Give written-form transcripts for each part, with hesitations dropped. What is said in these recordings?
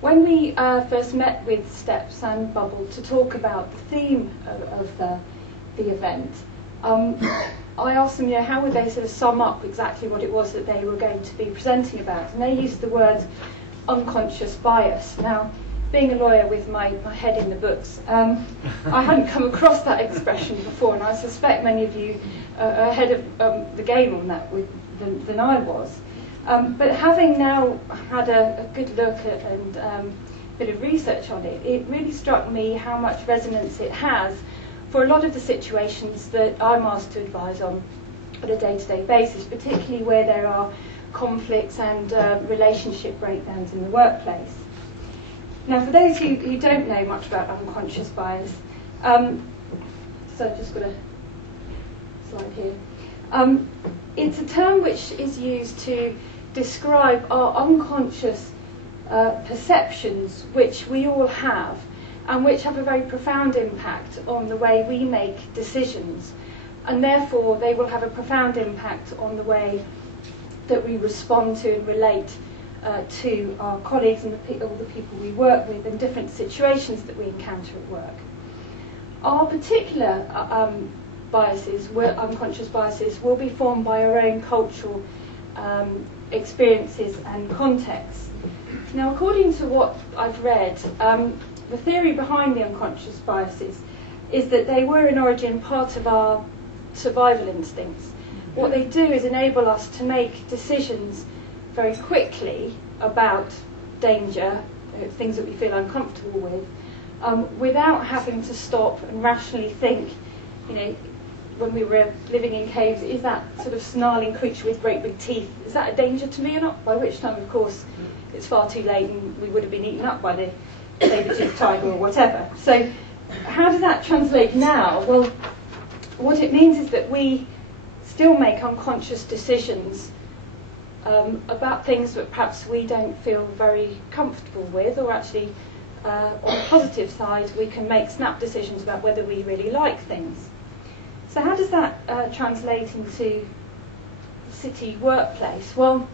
When we first met with Steps and Bubble to talk about the theme of the event, I asked them, how would they sort of sum up exactly what it was that they were going to be presenting about? And they used the word unconscious bias. Now, being a lawyer with my head in the books, I hadn't come across that expression before, and I suspect many of you are ahead of the game on that than I was. But having now had a good look at and a bit of research on it, it really struck me how much resonance it has for a lot of the situations that I'm asked to advise on a day-to-day basis, particularly where there are conflicts and relationship breakdowns in the workplace. Now, for those who don't know much about unconscious bias, so I've just got a slide here. It's a term which is used to describe our unconscious perceptions, which we all have, and which have a very profound impact on the way we make decisions. And therefore, they will have a profound impact on the way that we respond to and relate to our colleagues and all the people we work with in different situations that we encounter at work. Our particular biases, unconscious biases, will be formed by our own cultural experiences and contexts. Now, according to what I've read, the theory behind the unconscious biases is that they were in origin part of our survival instincts. What they do is enable us to make decisions very quickly about danger, things that we feel uncomfortable with, without having to stop and rationally think, when we were living in caves, is that sort of snarling creature with great big teeth, is that a danger to me or not? By which time, of course, it's far too late and we would have been eaten up by the saber-toothed tiger or whatever. So how does that translate now? Well, what it means is that we still make unconscious decisions about things that perhaps we don't feel very comfortable with, or actually, on the positive side, we can make snap decisions about whether we really like things. So how does that translate into the city workplace? Well,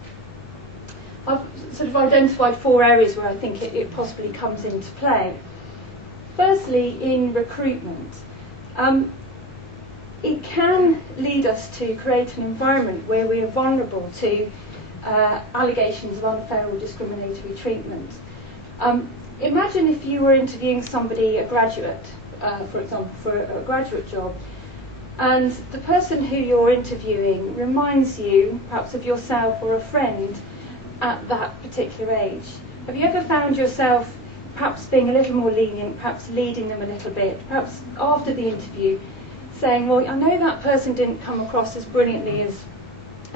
I've sort of identified 4 areas where I think it possibly comes into play. Firstly, in recruitment. It can lead us to create an environment where we are vulnerable to allegations of unfair or discriminatory treatment. Imagine if you were interviewing somebody, a graduate, for example, for a graduate job, and the person who you're interviewing reminds you perhaps of yourself or a friend at that particular age. Have you ever found yourself perhaps being a little more lenient, perhaps leading them a little bit, perhaps after the interview saying, well, I know that person didn't come across as brilliantly as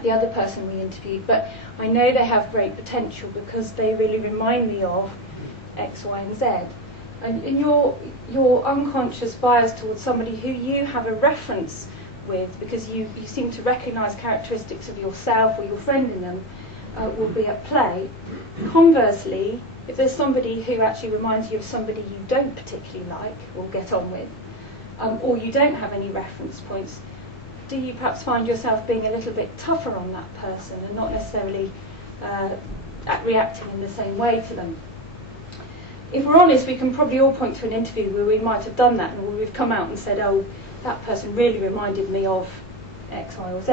the other person we interviewed, but I know they have great potential because they really remind me of X, Y, and Z. And in your unconscious bias towards somebody who you have a reference with, because you seem to recognise characteristics of yourself or your friend in them, will be at play. Conversely, if there's somebody who actually reminds you of somebody you don't particularly like or get on with, or you don't have any reference points, do you perhaps find yourself being a little bit tougher on that person and not necessarily reacting in the same way to them? If we're honest, we can probably all point to an interview where we might have done that and where we've come out and said, oh, that person really reminded me of X, Y, or Z.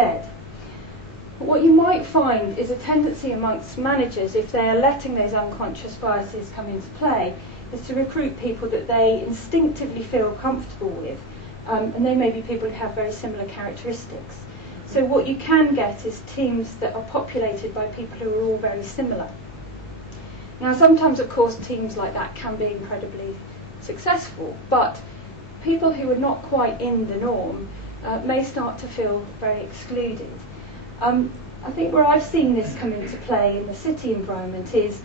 But what you might find is a tendency amongst managers, if they are letting those unconscious biases come into play, is to recruit people that they instinctively feel comfortable with. And they may be people who have very similar characteristics. So what you can get is teams that are populated by people who are all very similar. Now, sometimes, of course, teams like that can be incredibly successful, but people who are not quite in the norm may start to feel very excluded. I think where I've seen this come into play in the city environment is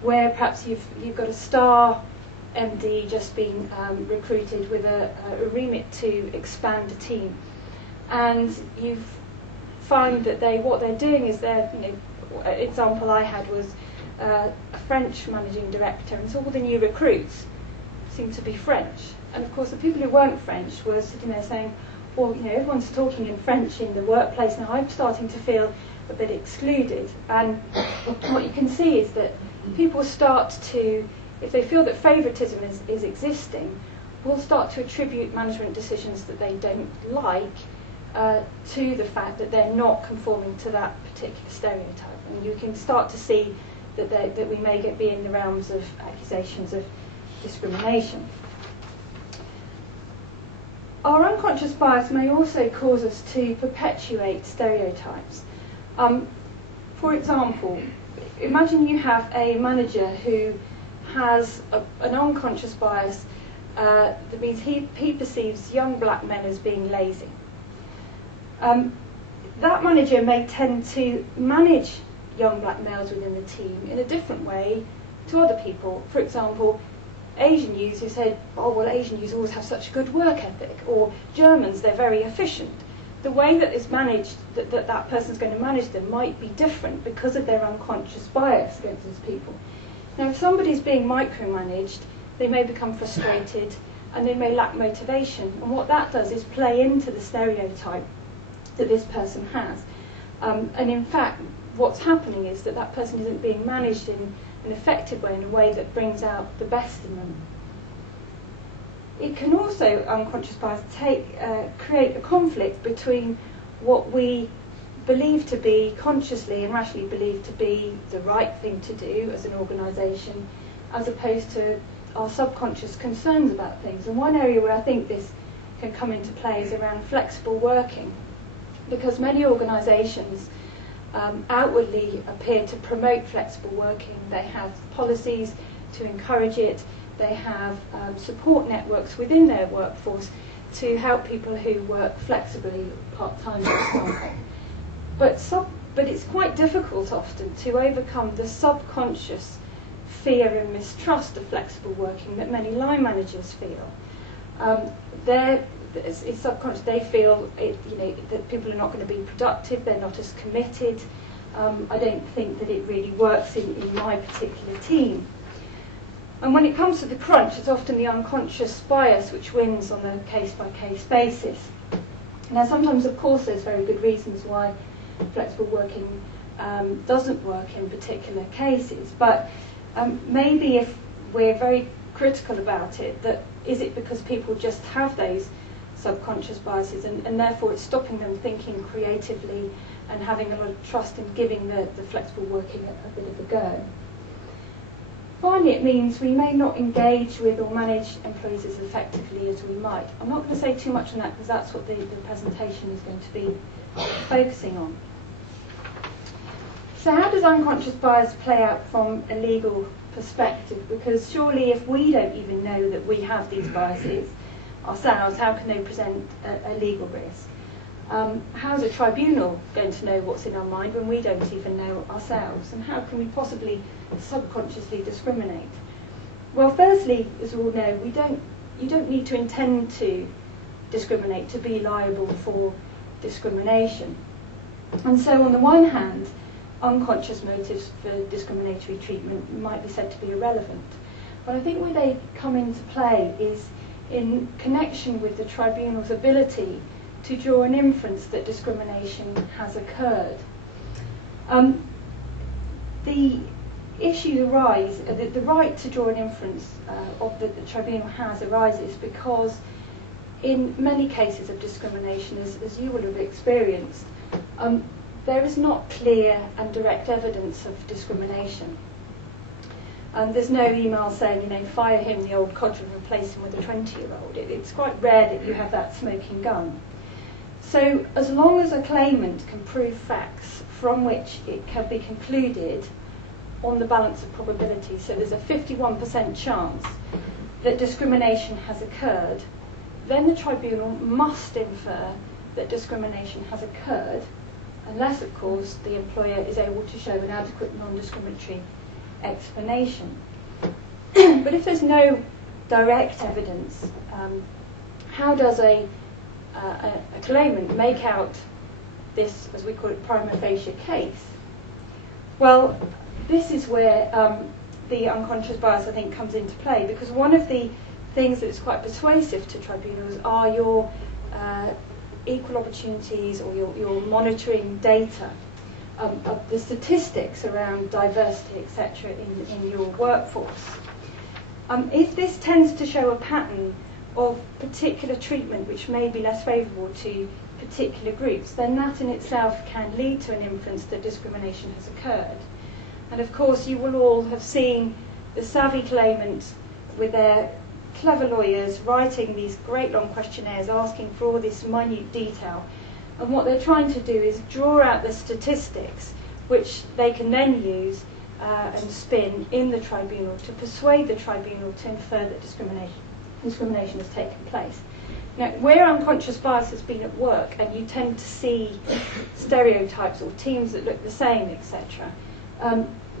where perhaps you've got a star MD just been recruited with a remit to expand a team, and you find that what they're doing is example I had was a French managing director, and so all the new recruits seemed to be French, and of course the people who weren't French were sitting there saying, well, everyone's talking in French in the workplace now, I'm starting to feel a bit excluded. And what you can see is that people start to, if they feel that favouritism is existing, will start to attribute management decisions that they don't like to the fact that they're not conforming to that particular stereotype. And you can start to see that we may be in the realms of accusations of discrimination. Our unconscious bias may also cause us to perpetuate stereotypes. For example, imagine you have a manager who has an unconscious bias that means he perceives young black men as being lazy. That manager may tend to manage young black males within the team in a different way to other people. For example, Asian youths who say, oh, well, Asian youths always have such good work ethic, or Germans, they're very efficient. The way that is managed, that person's going to manage them might be different because of their unconscious bias against those people. Now, if somebody's being micromanaged, they may become frustrated and they may lack motivation. And what that does is play into the stereotype that this person has. And in fact, what's happening is that person isn't being managed in an effective way, in a way that brings out the best in them. It can also, unconscious bias, create a conflict between what we believe to be, consciously and rationally believe to be, the right thing to do as an organisation, as opposed to our subconscious concerns about things. And one area where I think this can come into play is around flexible working, because many organisations outwardly appear to promote flexible working. They have policies to encourage it. They have support networks within their workforce to help people who work flexibly, part-time, for example. But it's quite difficult often to overcome the subconscious fear and mistrust of flexible working that many line managers feel. It's subconscious. They feel that people are not going to be productive. They're not as committed. I don't think that it really works in my particular team. And when it comes to the crunch, it's often the unconscious bias which wins on a case-by-case basis. Now, sometimes, of course, there's very good reasons why flexible working doesn't work in particular cases. But maybe if we're very critical about it, that is it because people just have those subconscious biases and therefore it's stopping them thinking creatively and having a lot of trust in giving the flexible working a bit of a go. Finally, it means we may not engage with or manage employees as effectively as we might. I'm not going to say too much on that because that's what the presentation is going to be focusing on. So how does unconscious bias play out from a legal perspective? Because surely if we don't even know that we have these biases ourselves, how can they present a legal risk? How is a tribunal going to know what's in our mind when we don't even know ourselves? And how can we possibly subconsciously discriminate? Well, firstly, as we all know, you don't need to intend to discriminate to be liable for discrimination. And so on the one hand, unconscious motives for discriminatory treatment might be said to be irrelevant. But I think where they come into play is in connection with the tribunal's ability to draw an inference that discrimination has occurred. The issues arise, the right to draw an inference that the tribunal has arises because in many cases of discrimination, as you will have experienced, there is not clear and direct evidence of discrimination. There's no email saying, fire him, the old codger, and replace him with a 20-year-old. It's quite rare that you have that smoking gun. So as long as a claimant can prove facts from which it can be concluded on the balance of probability, so there's a 51% chance that discrimination has occurred, then the tribunal must infer that discrimination has occurred, unless, of course, the employer is able to show an adequate non-discriminatory explanation. But if there's no direct evidence, how does a claimant make out this, as we call it, prima facie case? Well, this is where the unconscious bias, I think, comes into play, because one of the things that is quite persuasive to tribunals are your equal opportunities or your monitoring data. of the statistics around diversity, etc., in your workforce. If this tends to show a pattern of particular treatment which may be less favourable to particular groups, then that in itself can lead to an inference that discrimination has occurred. And of course you will all have seen the savvy claimants with their clever lawyers writing these great long questionnaires asking for all this minute detail, and what they're trying to do is draw out the statistics which they can then use and spin in the tribunal to persuade the tribunal to infer that discrimination has taken place. Now, where unconscious bias has been at work and you tend to see stereotypes or teams that look the same, etc.,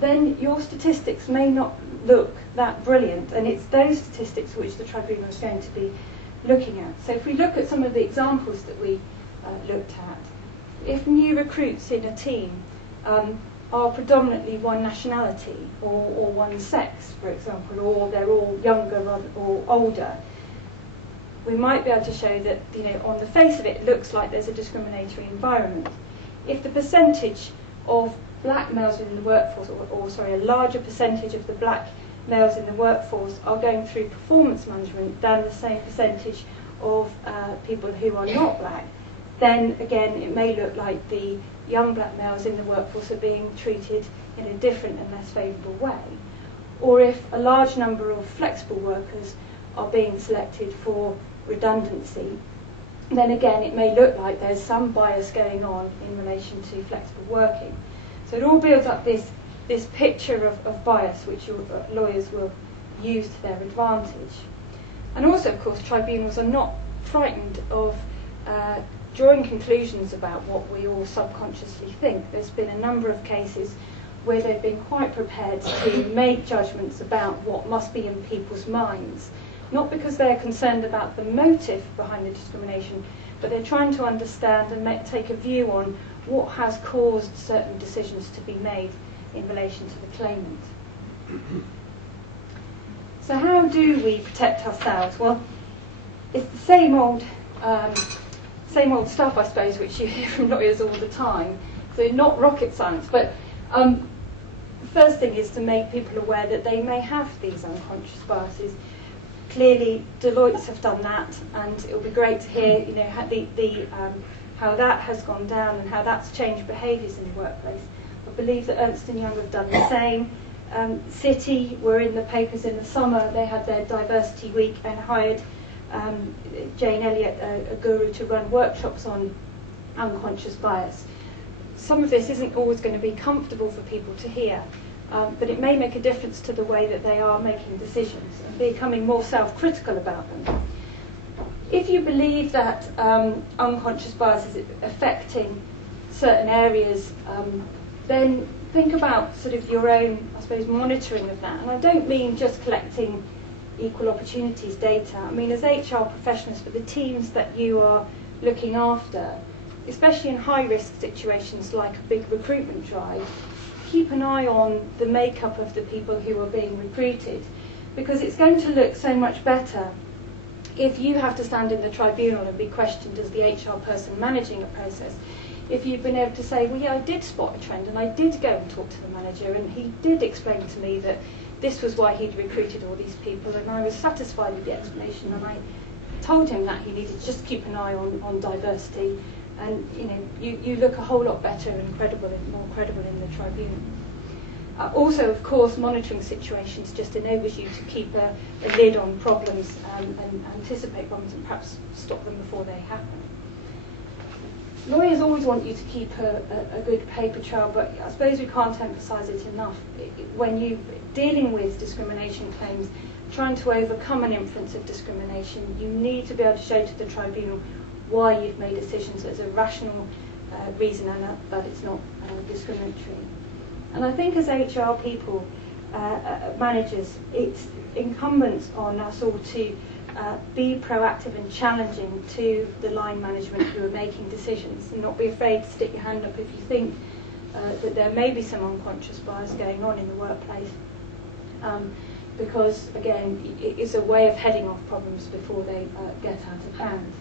then your statistics may not look that brilliant, and it's those statistics which the tribunal is going to be looking at. So if we look at some of the examples that we looked at, if new recruits in a team are predominantly one nationality or one sex, for example, or they're all younger or older, we might be able to show that, on the face of it, it looks like there's a discriminatory environment. If the percentage of black males in the workforce, a larger percentage of the black males in the workforce are going through performance management than the same percentage of people who are not black, then again it may look like the young black males in the workforce are being treated in a different and less favourable way. Or if a large number of flexible workers are being selected for redundancy, then again it may look like there's some bias going on in relation to flexible working. So it all builds up this picture of bias which your lawyers will use to their advantage. And also, of course, tribunals are not frightened of drawing conclusions about what we all subconsciously think. There's been a number of cases where they've been quite prepared to make judgments about what must be in people's minds, not because they're concerned about the motive behind the discrimination, but they're trying to understand and take a view on what has caused certain decisions to be made in relation to the claimant. So how do we protect ourselves? Well, it's the same old stuff, I suppose, which you hear from lawyers all the time. So not rocket science, but the first thing is to make people aware that they may have these unconscious biases. Clearly, Deloitte's have done that, and it'll be great to hear, how that has gone down and how that's changed behaviours in the workplace. I believe that Ernst & Young have done the same. Citi were in the papers in the summer. They had their diversity week and hired Jane Elliott, a guru, to run workshops on unconscious bias. Some of this isn't always going to be comfortable for people to hear, but it may make a difference to the way that they are making decisions and becoming more self-critical about them. If you believe that unconscious bias is affecting certain areas, then think about sort of your own, I suppose, monitoring of that. And I don't mean just collecting equal opportunities data. I mean, as HR professionals for the teams that you are looking after, especially in high-risk situations like a big recruitment drive, keep an eye on the makeup of the people who are being recruited, because it's going to look so much better if you have to stand in the tribunal and be questioned as the HR person managing a process. If you've been able to say, well, yeah, I did spot a trend and I did go and talk to the manager and he did explain to me that this was why he'd recruited all these people, and I was satisfied with the explanation, and I told him that he needed to just keep an eye on diversity, and you look a whole lot better and more credible in the tribunal. Also, of course, monitoring situations just enables you to keep a lid on problems and anticipate problems and perhaps stop them before they happen. Lawyers always want you to keep a good paper trail, but I suppose we can't emphasise it enough. When you're dealing with discrimination claims, trying to overcome an inference of discrimination, you need to be able to show to the tribunal why you've made decisions as a rational reason and that it's not discriminatory. And I think as HR people, managers, it's incumbent on us all to be proactive and challenging to the line management who are making decisions, and not be afraid to stick your hand up if you think that there may be some unconscious bias going on in the workplace, because again it is a way of heading off problems before they get out of hand.